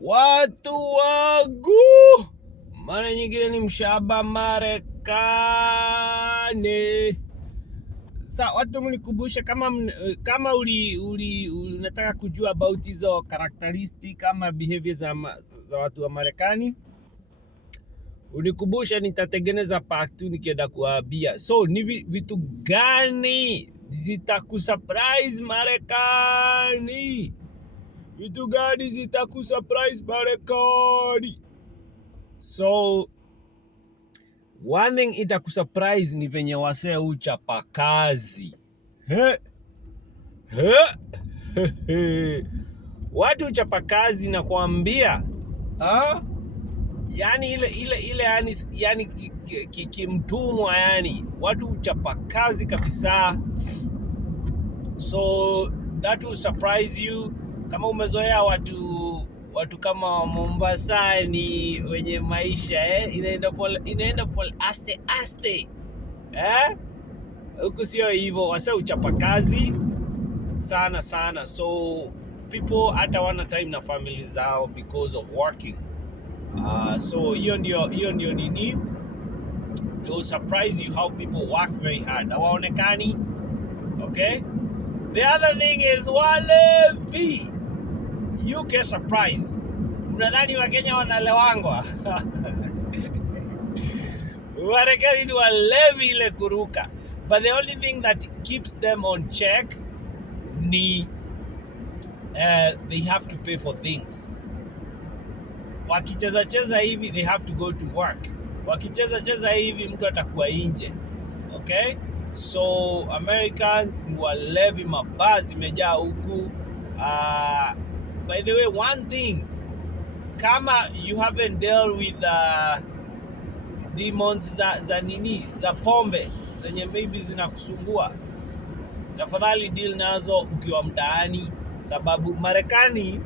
Watu wangu, mara nyingine ni mshaba Marekani. Sa watu mnikumbushe kama unataka kujua about hizo characteristic kama behavior za watu wa Marekani, unikumbushe, nitatengeneza part 2 nikienda kuambia. So ni vitu gani zitakusurprise Marekani? Vitu gani zitakusurprise Marekani? So one thing itakusurprise ni venye wasee uchapa kazi. Watu uchapa kazi na kuambia, yani ile yani kimtumwa, yani watu uchapa kazi kabisa. So that will surprise you. Kama umezoea watu kama Mombasani wenye maisha inaenda pole aste huku sio hivyo, wasa uchapa kazi sana. So people hata wana time na family zao because of working. So hiyo ndio nini, it will surprise you how people work very hard. Hawaonekani. Okay, the other thing is walevi. You get surprised. Unadhani Wakenya wanalewangwa? Warekani ni walevi ile kuruka. But the only thing that keeps them on check ni they have to pay for things. Wakicheza hivi they have to go to work. Wakicheza hivi mtu atakuwa nje. Okay? So Americans ni walevi, mabazi mejaa huku. By the way, one thing, kama you haven't dealt with demons za pombe zenye maybe zinakusumbua, tafadhali deal nazo ukiwa mtaani, sababu Marekani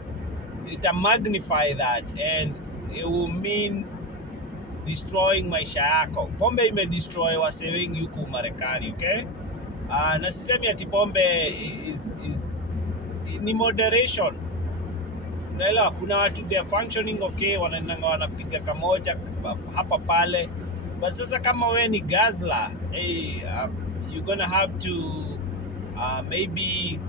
ita magnify that and it will mean destroying maisha yako. Pombe imedestroy wasee wengi huku Marekani, okay? Na sisemi ati pombe is ni moderation. Unaelewa, kuna watu they are functioning okay, wanapiga kamoja hapa pale. But sasa kama we ni gazla, you're gonna have to maybe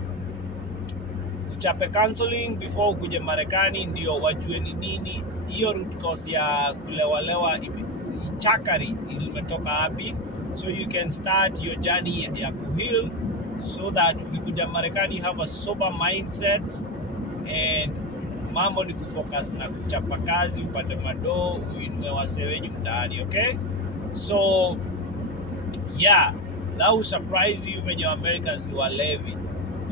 uchape counseling before ukuje Marekani ndio wajue ni nini hiyo root cause ya kulewalewa chakari imetoka wapi, so you can start your journey ya kuheal, so that ukikuja Marekani you have a sober mindset and mambo ni kufocus na kuchapa kazi, upate madoo, uinue wasee wenyu mtaani. Okay, so yeah, that will surprise you when your Americans who are walevi.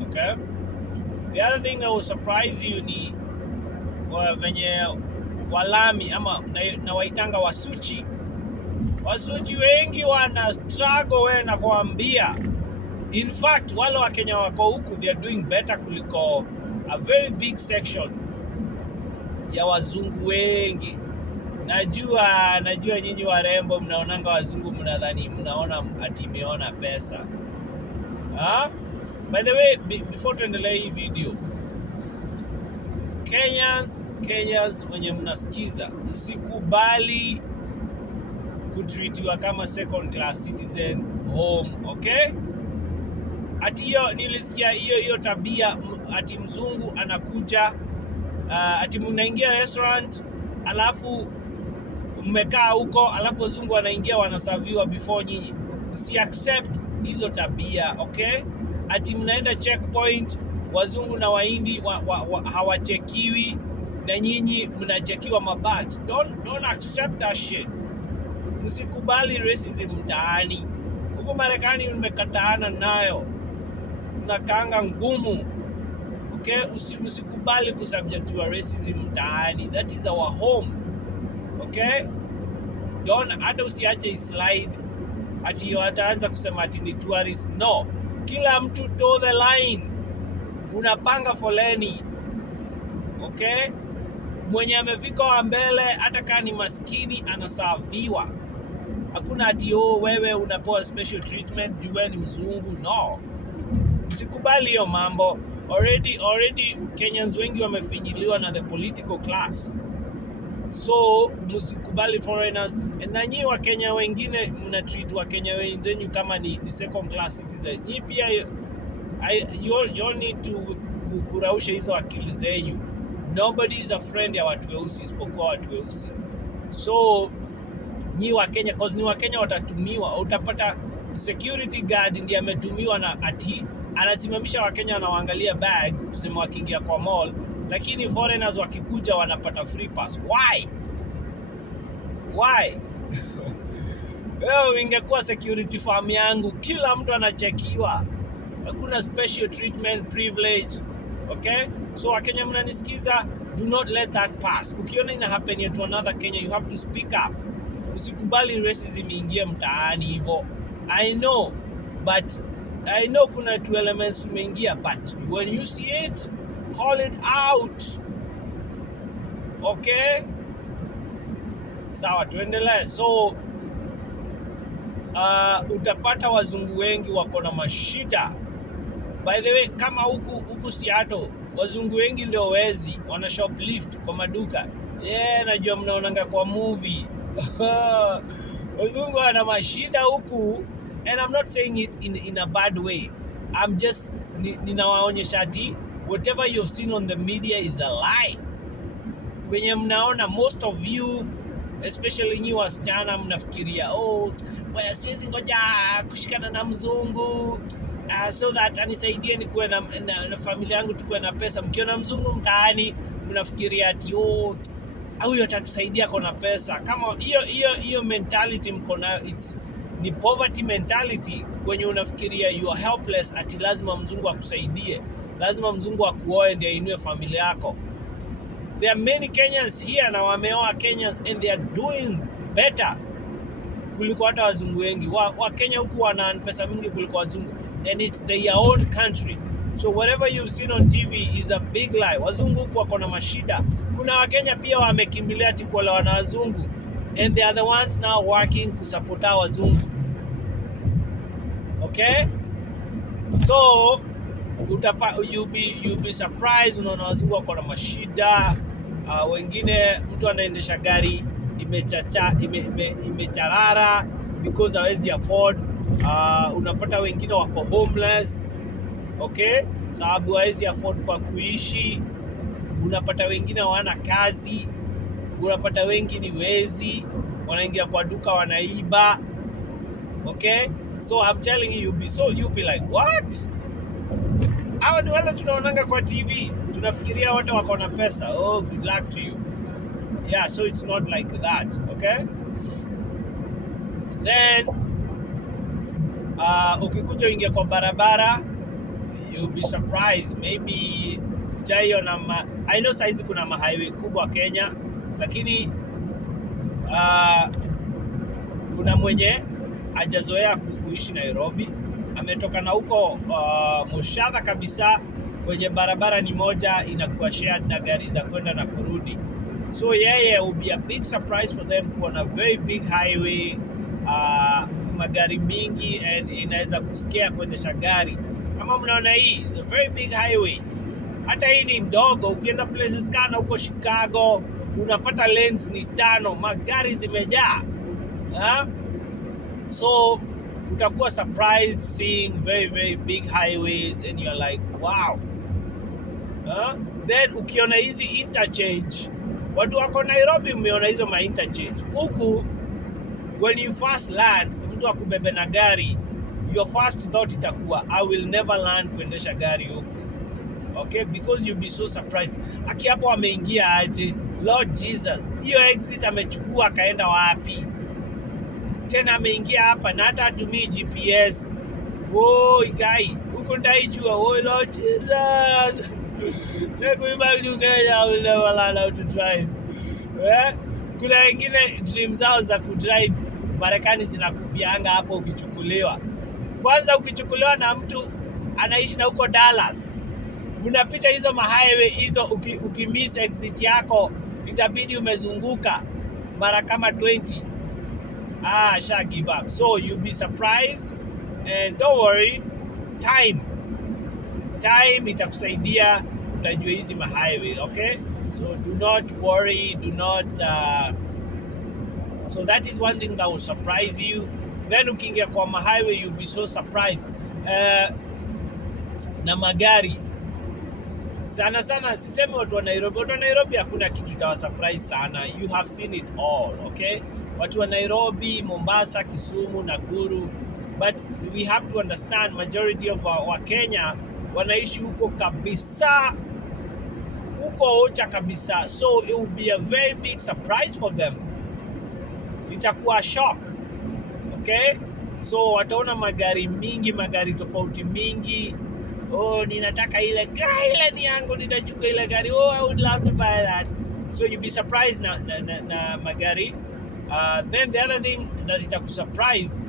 Okay, the other thing that will surprise you ni venye walami ama na waitanga wasuchi wengi wana struggle na kuambia. In fact, wale wa Kenya wako huku they are doing better kuliko a very big section ya wazungu wengi. Najua nyinyi warembo mnaonanga wazungu mnadhani mnaona ati imeona pesa. By the way, before tuendelee hii video, Kenyans wenye mnasikiza, msikubali kutreatiwa kama second class citizen home, okay? Ati hiyo nilisikia hiyo tabia, ati mzungu anakuja, ati mnaingia restaurant alafu mmekaa huko, alafu wazungu wanaingia wanasaviwa before nyinyi. Si accept hizo tabia, okay? Ati mnaenda checkpoint, wazungu na wahindi hawachekiwi na nyinyi mnachekiwa mabags. Don't accept that shit. Msikubali racism mtaani. Huko Marekani mmekataana nayo, mnakaanga ngumu. Okay, msikubali kusubjectiwa racism mtaani. That is our home. Okay, hata usiache slide ati wataanza kusema ati ni tourist. No, kila mtu toe the line, unapanga foleni. Okay, mwenye amefika wa mbele hata kama ni maskini anasaviwa. Hakuna ati wewe unapewa special treatment juu ni mzungu. No, msikubali hiyo mambo. already Kenyans wengi wamefinyiliwa na the political class. So msikubali foreigners, na nyinyi wa Kenya wengine mna treat wa Kenya wenzenu kama ni second class citizen. Nyinyi pia you all need to kurausha hizo akili zenyu. Nobody is a friend ya watu weusi isipokuwa watu weusi. So nyinyi wa Kenya, cause ni wa Kenya watatumiwa. Utapata security guard ndiye ametumiwa na ati anasimamisha wa Kenya anawaangalia bags, tuseme wakiingia kwa mall, lakini foreigners wakikuja wanapata free pass. Why? Wewe ingekuwa security farm yangu, kila mtu anachekiwa, hakuna special treatment privilege. Okay, so Wakenya mnanisikiza, do not let that pass. Ukiona ina happen to another Kenya, you have to speak up. Usikubali racism ingie mtaani hivyo. I know kuna two elements tumeingia, but when you see it, call it out. Okay, sawa, tuendelee. So utapata wazungu wengi wako na mashida. By the way, kama huku Seattle, wazungu wengi ndio wezi, wana shoplift kwa maduka. Najua mnaonanga kwa movie. Wazungu wana mashida huku, and I'm not saying it in a bad way. I'm just ninawaonyesha ati whatever you've seen on the media is a lie. Wenye mnaona, most of you, especially nyi wasichana, mnafikiria siwezi ngoja kushikana na mzungu so that anisaidie nikuwe na familia yangu tukuwe na pesa. Mkiona mzungu mtaani mnafikiria ati huyo atatusaidia kona pesa. Kama hiyo mentality mko nayo, ni poverty mentality, kwenye unafikiria you are helpless, ati lazima mzungu akusaidie, lazima mzungu akuoe ndio ainue familia yako. There are many Kenyans here na wameoa Kenyans and they are doing better kuliko hata wazungu wengi. Wa Kenya huku wana pesa mingi kuliko wazungu, and it's their own country. So whatever you've seen on TV is a big lie. Wazungu huku wako na mashida. Kuna Wakenya pia wamekimbilia ati kuolewa na wazungu, and they are the ones now working kusupporta wazungu. Okay, so you'll be surprised unaona wazungu wako na mashida. Wengine mtu anaendesha gari imecharara because hawezi afford. Unapata wengine wako homeless, okay, sababu hawezi afford kwa kuishi. Unapata wengine hawana kazi. Unapata wengi ni wezi, wanaingia kwa duka wanaiba. Okay, so I'm telling you, you'll be like, what? Hawa ni wale tunaonanga kwa TV, tunafikiria wote wako na pesa. Good luck to you. Yeah, so it's not like that. Okay, then ukikuja uingia kwa barabara, you'll be surprised. Maybe ujaiona I know saizi kuna highway kubwa Kenya, lakini kuna mwenye hajazoea kuishi Nairobi, ametoka na huko Mushadha kabisa, kwenye barabara ni moja inakuwa shared na gari za kwenda na kurudi. So yeye will be a big surprise for them kuona very big highway, magari mingi, and inaweza kusikia kuendesha gari. Kama mnaona hii is a very big highway. Hata hii ni ndogo. Ukienda places kana huko Chicago, unapata lanes ni 5, magari zimejaa. So utakuwa surprised seeing very very big highways, and you're like, wow. Then ukiona hizi interchange, watu wako Nairobi mmeona hizo ma interchange. Huku when you first land, mtu akubebe na gari, your first thought itakuwa I will never learn kuendesha gari huku. Okay, because you'll be so surprised. Aki hapo ameingia aje? Lord Jesus, hiyo exit amechukua akaenda wapi? Tena ameingia hapa na hata hatumii GPS. Ikai, huko ndaijua. Lord Jesus. Take me back to Kenya, I will never learn how to drive. Kuna wengine dream zao za kudrive Marekani zinakufianga hapo ukichukuliwa. Kwanza ukichukuliwa na mtu anaishi na huko Dallas, unapita hizo highway hizo, ukimiss exit yako itabidi umezunguka mara kama 20. Sha give up. So you'll be surprised, and don't worry, time time itakusaidia utajua hizi highway, okay? So do not worry, do not so that is one thing that will surprise you. Then ukiingia kwa highway, you'll be so surprised. Na magari sana sana, sisemi watu wa Nairobi. Watu wa Nairobi hakuna kitu itawa surprise sana, you have seen it all, okay? Watu wa Nairobi, Mombasa, Kisumu, Nakuru, but we have to understand majority of wa Kenya wanaishi huko kabisa, huko ocha kabisa, so it will be a very big surprise for them. Itakuwa shock, okay? So wataona magari mingi, magari tofauti mingi. Oh, ninataka ile gari, ile ni yangu, nitachukua ile gari. Oh, I would love to buy that. So you'll be surprised na magari. Then the other thing that itakusurprise,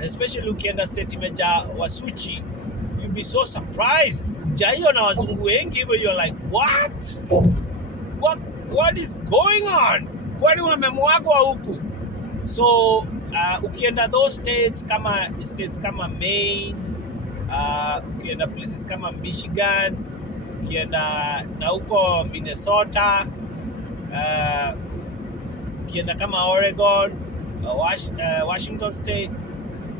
especially ukienda state imejaa Wasuchi, you'll be so surprised. Ujaiyo na wazungu wengi hivyo, you're like, what is going on? Kwani wamemwagwa huku? So ukienda those states kama Maine, ukienda places kama Michigan, ukienda na huko Minnesota, ukienda kama Oregon, Washington State,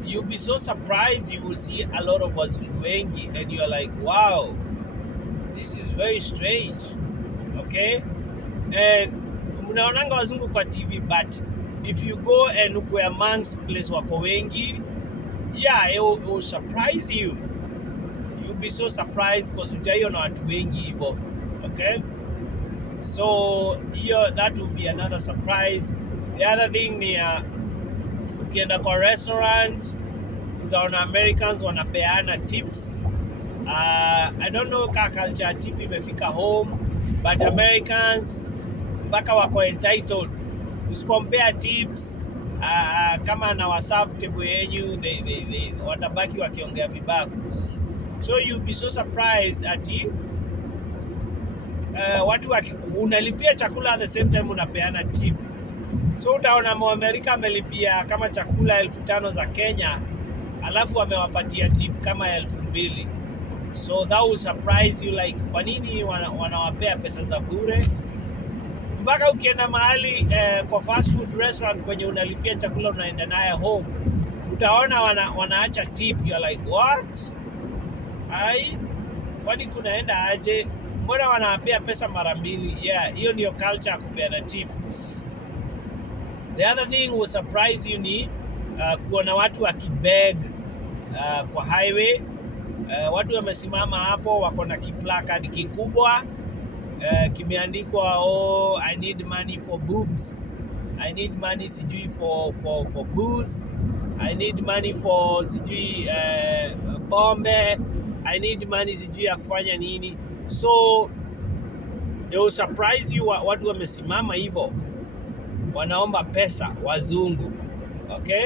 you'll be so surprised. You will see a lot of wazungu wengi, and you're like, wow, this is very strange, okay? And mnaonanga wazungu kwa TV, but if you go and ukwe amongst place wako wengi, yeah, it will surprise you. You'll be so surprised because ujaiona watu wengi hivyo, okay? So here, that will be another surprise. The other thing ni ukienda kwa restaurant, utaona Americans wanapeana tips. I don't know ka culture tip imefika home, but Americans mpaka wako entitled. Usipompea tips, kama na waserve table yenyu, they watabaki wakiongea vibaya kuhusu. So you'll be so surprised ati watu unalipia chakula at the same time unapeana tip. So utaona Amerika amelipia kama chakula 5,000 za Kenya, alafu wamewapatia tip kama 2,000. So that will surprise you, like, kwa nini wanawapea pesa za bure? Mpaka ukienda mahali kwa fast food restaurant kwenye unalipia chakula unaenda naye home, utaona wanaacha tip. You're like, what? Kwani kunaenda aje? Mbona wanawapea pesa mara mbili? Yeah, hiyo ndio culture ya kupeana tip. The other thing will surprise you ni kuona watu wakibeg kwa highway. Watu wamesimama hapo, wako na kiplakadi kikubwa, kimeandikwa, oh, I need money for boobs, I need money sijui for booze, I need money for sijui pombe, I need money sijui ya kufanya nini. So it will surprise you, watu wamesimama hivyo wanaomba pesa, wazungu, okay?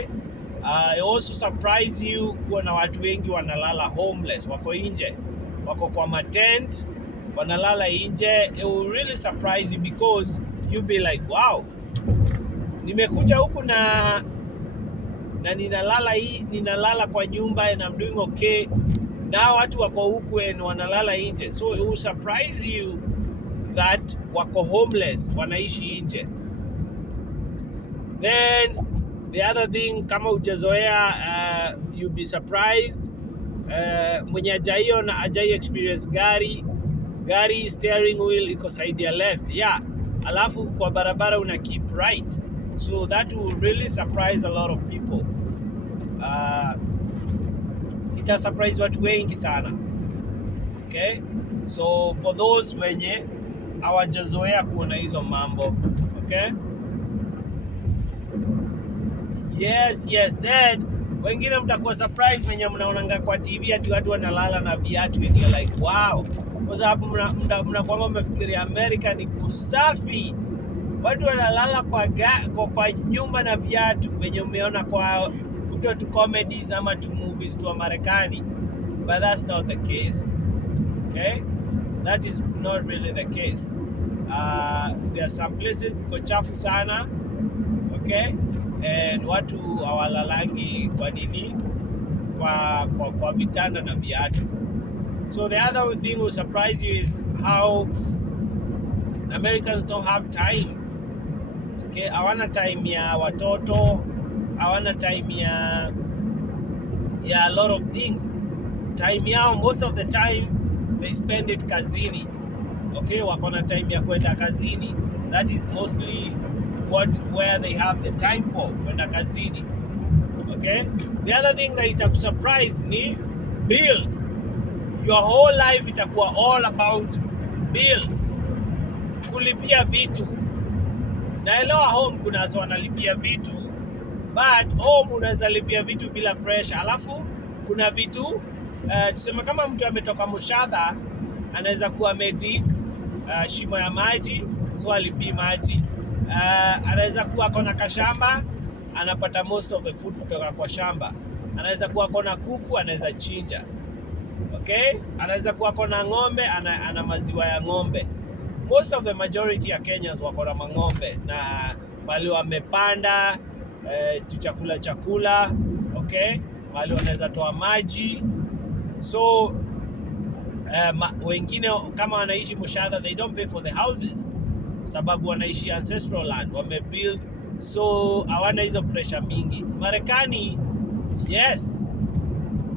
It also surprise you kuona watu wengi wanalala homeless, wako nje, wako kwa matent, wanalala nje. It will really surprise you because you'll be like, wow, nimekuja huku na ninalala kwa nyumba and I'm doing okay. Now watu wako huku and wanalala nje. So it will surprise you that wako homeless, wanaishi nje. Then the other thing, kama ujazoea, you'll be surprised. Mwenye ajai experience gari steering wheel iko side ya left, yeah, alafu kwa barabara una keep right. So that will really surprise a lot of people. Ita surprise watu wengi sana, okay? So for those wenye hawajazoea kuona hizo mambo, okay? Yes. Then wengine mtakuwa surprise wenye mnaonanga kwa TV ati watu wanalala na viatu, and you're like, wow. Kwa sababu mnakuanga mmefikiria Amerika ni kusafi, watu wanalala kwa nyumba na viatu wenye umeona kwa tu comedies ama tu movies tu Marekani. But that's not the case, okay? That is not really the case. There are some places ziko chafu sana, okay? And watu hawalalangi kwa nini? kwa vitanda na viatu. So the other thing will surprise you is how Americans don't have time. Okay, hawana time ya watoto, hawana time ya a lot of things. Time yao most of the time they spend it kazini. Okay, wako na time ya kwenda kazini. That is mostly where they have the time for, kwenda kazini. Okay, the other thing that itaku surprise ni bills. Your whole life itakuwa all about bills, kulipia vitu. Naelewa home kuna watu wanalipia vitu, but home unaweza lipia vitu bila pressure. Alafu kuna vitu tuseme kama mtu ametoka Mushadha anaweza kuwa amedik shimo ya maji, so alipii maji. Anaweza kuwa kona kashamba, anapata most of the food kutoka kwa shamba. Anaweza kuwa kona kuku, anaweza chinja. Okay, anaweza kuwa kona ng'ombe, ana maziwa ya ng'ombe. Most of the majority ya Kenyans wako na mang'ombe na bali wamepanda chakula. Okay, bali wanaweza toa maji. So wengine kama wanaishi Mushadha, they don't pay for the houses sababu wanaishi ancestral land, wamebuild, so hawana hizo pressure mingi. Marekani, yes,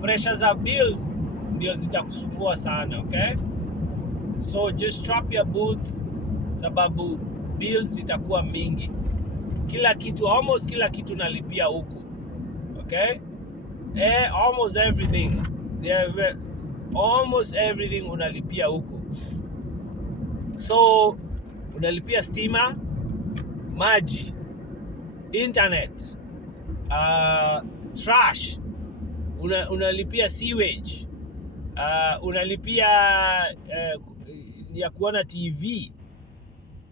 pressure za bills ndio zitakusumbua sana. Okay, so just strap your boots sababu bills zitakuwa mingi. Almost kila kitu nalipia huku. Okay, almost everything. Almost everything unalipia huku. So unalipia stima, maji, internet, trash, unalipia sewage, unalipia ya kuona TV,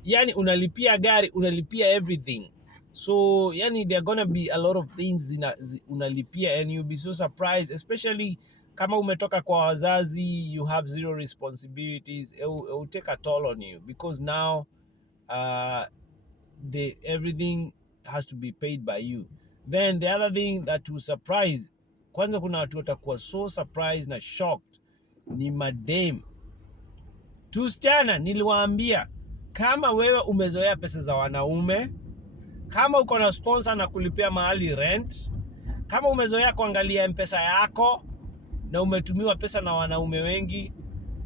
yani unalipia gari, unalipia everything. So yani there are gonna be a lot of things unalipia, and you'll be so surprised, especially kama umetoka kwa wazazi, you have zero responsibilities. It will take a toll on you because now everything has to be paid by you. Then the other thing that will surprise, kwanza kuna watu watakuwa so surprised na shocked, ni madem. Tusichana, niliwaambia kama wewe umezoea pesa za wanaume, kama uko na sponsor na kulipia mahali rent, kama umezoea kuangalia M-Pesa yako na umetumiwa pesa na wanaume wengi,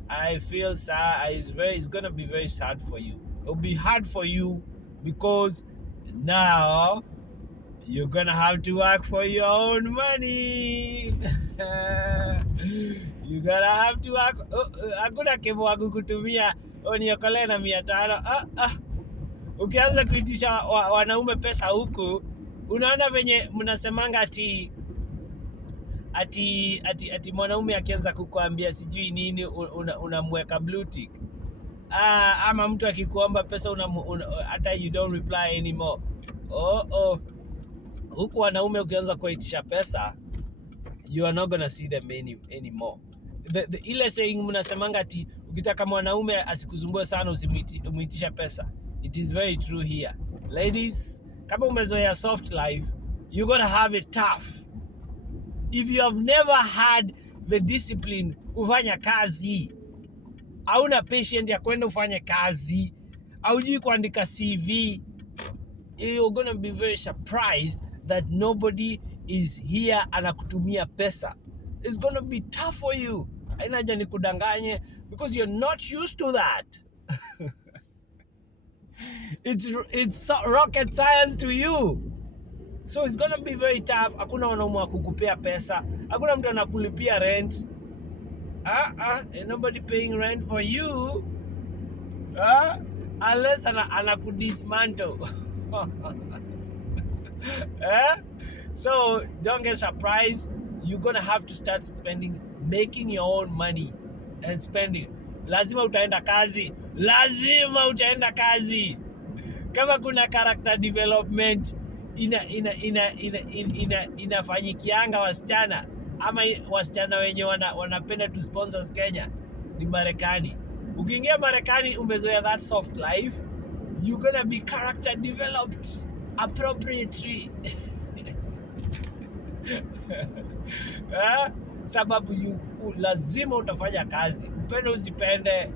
I feel sad. It's gonna be very sad for you. It'll be hard for you because now you're gonna have to work for your own money. You're gonna have to work. Hakuna kemo wangu kutumia oniokolee na 500. Ukianza kuitisha wanaume pesa huku, unaona venye mnasemanga ati mwanaume akianza kukuambia sijui nini, unamweka blue tick. Ama mtu akikuomba pesa hata you don't reply anymore. Huku wanaume ukianza kuitisha pesa, you are not gonna see them anymore. Ile saying mnasemanga ati ukitaka mwanaume asikuzumbue sana usimuitisha pesa. It is very true here. Ladies, kama umezoea soft life, you're gonna have it tough. If you have never had the discipline kufanya kazi, hauna patient ya kwenda ufanye kazi, haujui kuandika CV, you're gonna be very surprised that nobody is here anakutumia pesa. It's gonna be tough for you. Haina haja nikudanganye because you're not used to that. It's rocket science to you. So it's gonna be very tough. Hakuna wanaume wa kukupea pesa. Hakuna mtu anakulipia rent. Ain't nobody paying rent for you. Unless anakudismantle. So don't get surprised. You're gonna have to start making your own money and spending. Lazima utaenda kazi. Kama kuna character development inafanyikianga wasichana, ama wasichana wenye wanapenda to sponsors Kenya, ni Marekani. Ukiingia Marekani umezoea that soft life, you're gonna be character developed appropriately. Sababu lazima utafanya kazi, upende usipende.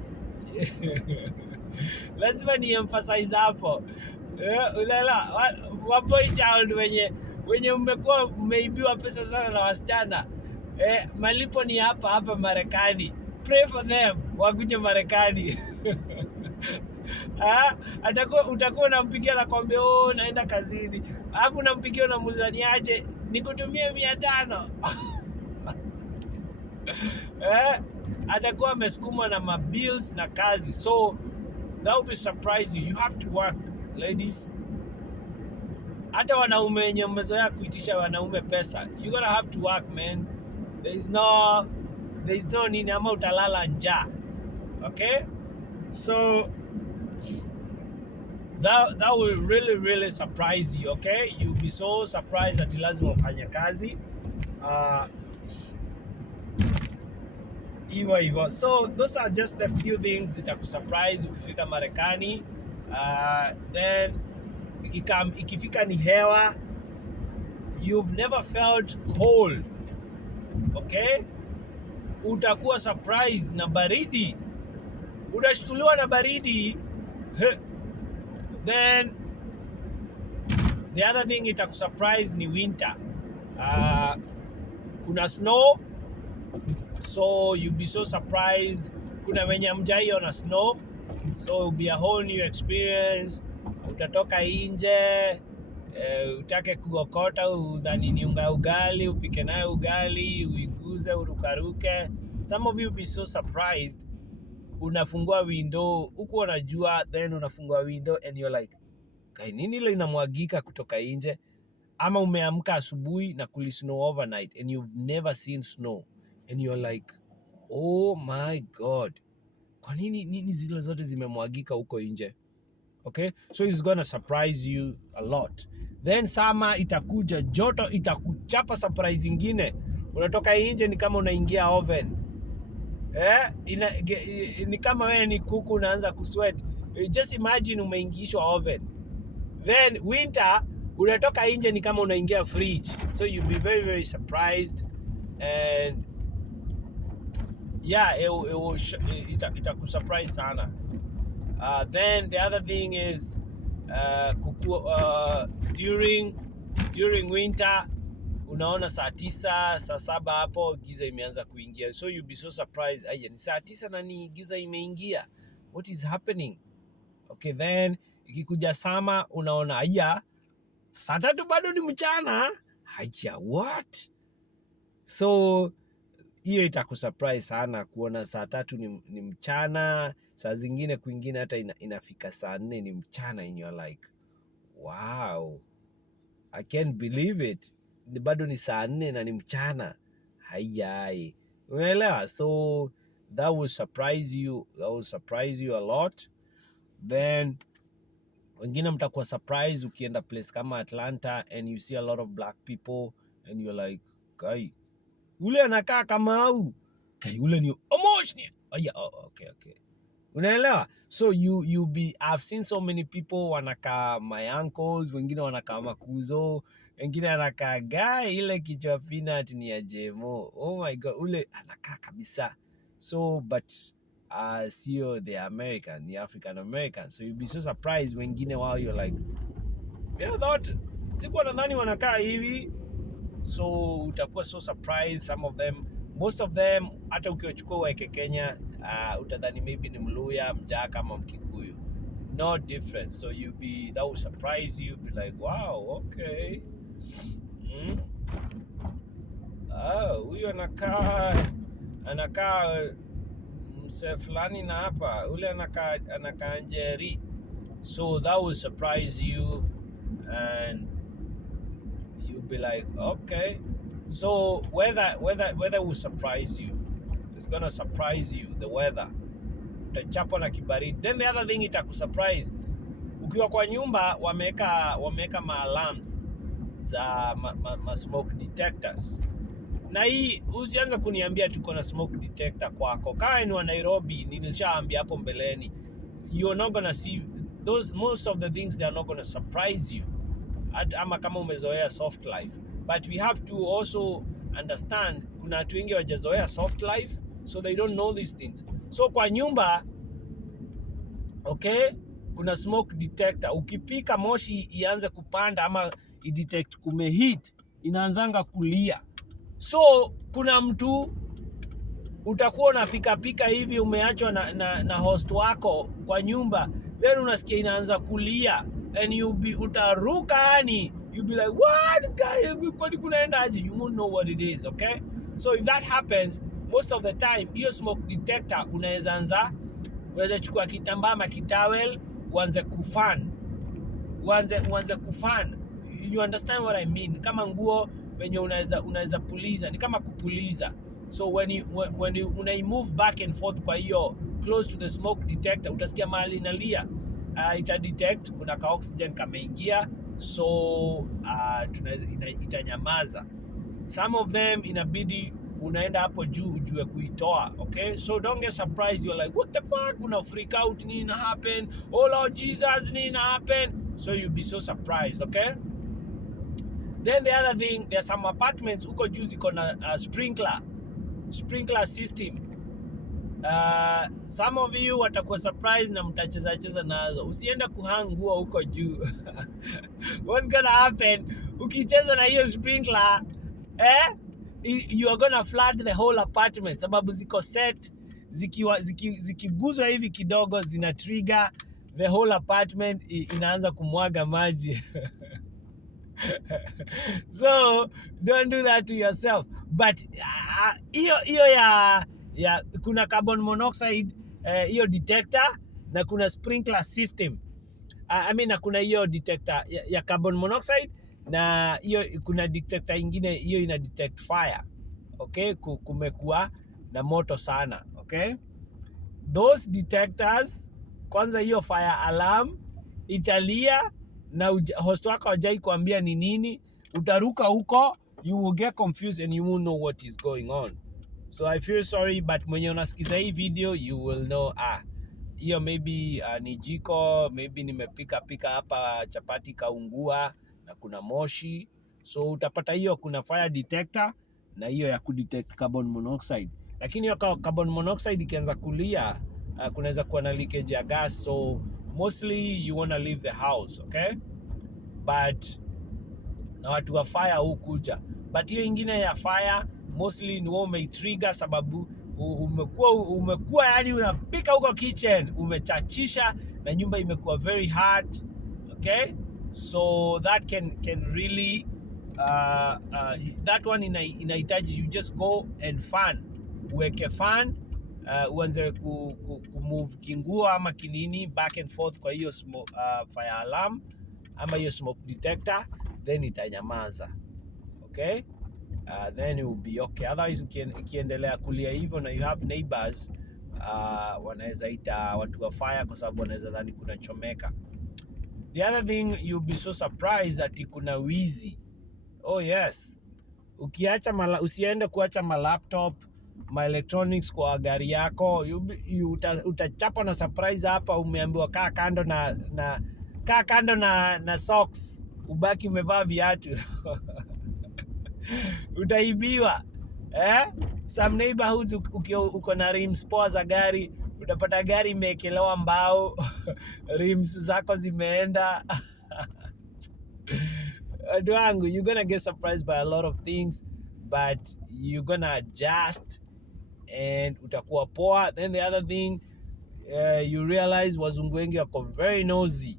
Lazima ni emphasize hapo. Unaelewa, waboy child wenye umekuwa umeibiwa pesa sana na wasichana, malipo ni hapa Marekani. Pray for them wakuje Marekani. Utakuwa unampigia na kwambia naenda kazini, alafu unampigia unamuuliza niaje nikutumie 500. Atakuwa amesukumwa na mabills na kazi. So that will be surprise you have to work, ladies. Hata wanaume wenye mmezoea kuitisha wanaume pesa, you gonna have to work, man. There is no nini ama utalala njaa. Okay, so that will really surprise you. Okay, you'll be so surprised ati lazima ufanye kazi hivyo. So those are just the few things zitakusurprise ukifika Marekani. Then ikifika ni hewa, you've never felt cold. Okay, utakuwa surprised na baridi, utashtuliwa na baridi. Then the other thing itakusurprise ni winter. Kuna snow, so you'll be so surprised. Kuna wenye hamjaiona snow, so it'll be a whole new experience. Utatoka nje, utake kuokota udhani ni ugali, upike nayo ugali, uiguze, urukaruke. Some of you will be so surprised. Unafungua window huku unajua, then unafungua window and you're like, kai nini ile inamwagika kutoka nje? Ama umeamka asubuhi na kulisnow overnight and you've never seen snow and you're like, oh my god, kwa nini zile zote zimemwagika huko nje? Okay, so it's gonna surprise you a lot. Then sama itakuja, joto itakuchapa surprise ingine. Unatoka nje ni kama unaingia oven. Ni kama wewe ni kuku unaanza kusweat. Just imagine umeingishwa oven. Then winter unatoka nje ni kama unaingia fridge. So you'll be very surprised, and yeah, itakusurprise sana. Then the other thing is during winter unaona saa 9 saa 7 hapo giza imeanza kuingia, so you'll be so surprised, aya ni saa 9 na ni giza imeingia, what is happening? Okay, then ikikuja sama unaona aya saa 3 bado ni mchana, aya what? So hiyo itakusurprise sana kuona saa 3 ni mchana, saa zingine kwingine hata inafika saa 4 ni mchana, and you're like wow, I can't believe it, bado ni saa 4 na ni mchana. Hayai, unaelewa? So that will surprise you a lot. Then wengine mtakuwa surprise ukienda place kama Atlanta and you see a lot of black people and you're like, kai ule anakaa kama au, kai ule ni Omoshni. Okay. Unaelewa? So I've seen so many people wanakaa my uncles, wengine wanakaa makuzo, wengine anakaa guy ile kichwa peanut ni ya Jemo. Oh my god, ule anakaa kabisa. So but sio the American, the African American. So you'll be so surprised wengine wao, you're like, yeah, that sikuwa nadhani wanakaa hivi. So utakuwa so surprised. Some of them, most of them, hata ukiwachukua uweke Kenya, utadhani maybe ni Mluya, Mjaka ama Mkikuyu. No difference. So that will surprise you. Be like, wow, okay. Huyu anakaa mse fulani na hapa, ule anakaa Njeri. So that will surprise you, and you'll be like, okay. So weather will surprise you. It's gonna surprise you, the weather. Utachapwa na kibaridi. Then the other thing itakusurprise, ukiwa kwa nyumba wameka ma-alarms za smoke detectors. Na hii usianza kuniambia tuko na smoke detector kwako. Kama ni wa Nairobi, nilishaambia hapo mbeleni, you're not gonna see those, most of the things, they are not gonna surprise you. Ama kama umezoea soft life. But we have to also understand kuna watu wengi wajazoea soft life, so they don't know these things. So kwa nyumba, okay, kuna smoke detector. Ukipika moshi ianze kupanda ama idetect kumeheat, inaanzanga kulia. So kuna mtu utakuwa unapika hivi, umeachwa na host wako kwa nyumba, then unasikia inaanza kulia, and utaruka, yani you'll be like, what guy, kwani kunaenda aje? You won't know what it is, okay? So if that happens, most of the time hiyo smoke detector unaweza chukua kitambaa ama kitowel uanze kufan, uanze kufan. You understand what I mean? Kama nguo penye unaweza puliza, ni kama kupuliza. So when you move back and forth kwa hiyo close to the smoke detector, utasikia mahali inalia, ita detect kuna ka oxygen kameingia, so itanyamaza. Some of them inabidi unaenda hapo juu ujue kuitoa, okay? So don't get surprised, you're like, what the fuck, una freak out, nini happen, oh Lord Jesus, nini happen. So you'll be so surprised, okay? Then the other thing, there's some apartments uko juu ziko na sprinkler system. Some of you watakuwa surprised na mtacheza nazo. Usienda kuhang nguo huko juu. What's gonna happen ukicheza na hiyo sprinkler, you are gonna flood the whole apartment, sababu ziko set, zikiguzwa hivi kidogo zina trigger the whole apartment, inaanza kumwaga maji. So don't do that to yourself. But hiyo ya kuna carbon monoxide hiyo detector, na kuna sprinkler system. I mean, na kuna hiyo detector ya carbon monoxide, na hiyo kuna detector ingine hiyo ina detect fire, okay? Kumekuwa na moto sana, okay? Those detectors, kwanza hiyo fire alarm italia, na host wako hajai kuambia ni nini, utaruka huko, you will get confused and you won't know what is going on. So I feel sorry, but mwenye unasikiza hii video, you will know, hiyo maybe ni jiko, maybe nimepika hapa chapati kaungua na kuna moshi. So utapata hiyo kuna fire detector na hiyo ya kudetect carbon monoxide. Lakini hiyo carbon monoxide ikianza kulia, kunaweza kuwa na leakage ya gas, so mostly you want to leave the house, okay? But na watu wa fire hukuja. But hiyo ingine ya fire mostly ni wao umeitrigger, sababu umekuwa yani unapika huko kitchen, umechachisha na nyumba imekuwa very hot, okay? So that can really that one inahitaji you just go and fan, uweke fan, uanze kumove kinguo ama kinini back and forth kwa hiyo fire alarm ama hiyo smoke detector, then itanyamaza, okay? Then it will be okay. Otherwise ukiendelea kulia hivyo na you have neighbors, wanaweza ita watu wa fire kwa sababu wanaweza dhani kuna chomeka. The other thing, you'll be so surprised that kuna wizi. Oh yes. Usiende kuacha laptop, electronics kwa gari yako, utachapa na surprise hapa, umeambiwa kaa kando na socks, ubaki umevaa viatu. Utaibiwa, some neighborhoods uko na rims poa za gari, utapata gari imeekelewa mbao, rims zako zimeenda. Aduangu, you're gonna get surprised by a lot of things, but you're gonna adjust and utakuwa poa. Then the other thing, you realize wazungu wengi wako very nosy.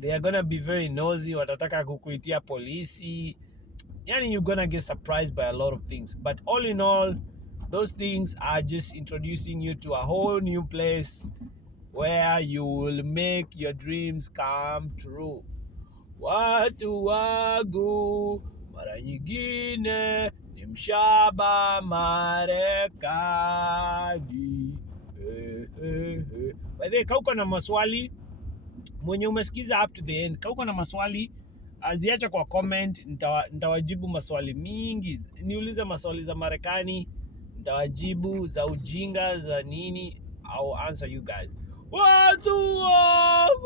They are gonna be very nosy, watataka kukuitia polisi. Yani you're gonna get surprised by a lot of things. But all in all, those things are just introducing you to a whole new place where you will make your dreams come true. Watu wangu mara nyingine ni mshaba Marekani. By the way, kauko na maswali, mwenye umesikiza up to the end, kauko na maswali, aziacha kwa comment, nitawajibu maswali mingi. Niulize maswali za Marekani, nitawajibu, za ujinga, za nini, I'll answer you guys. Watu wangu!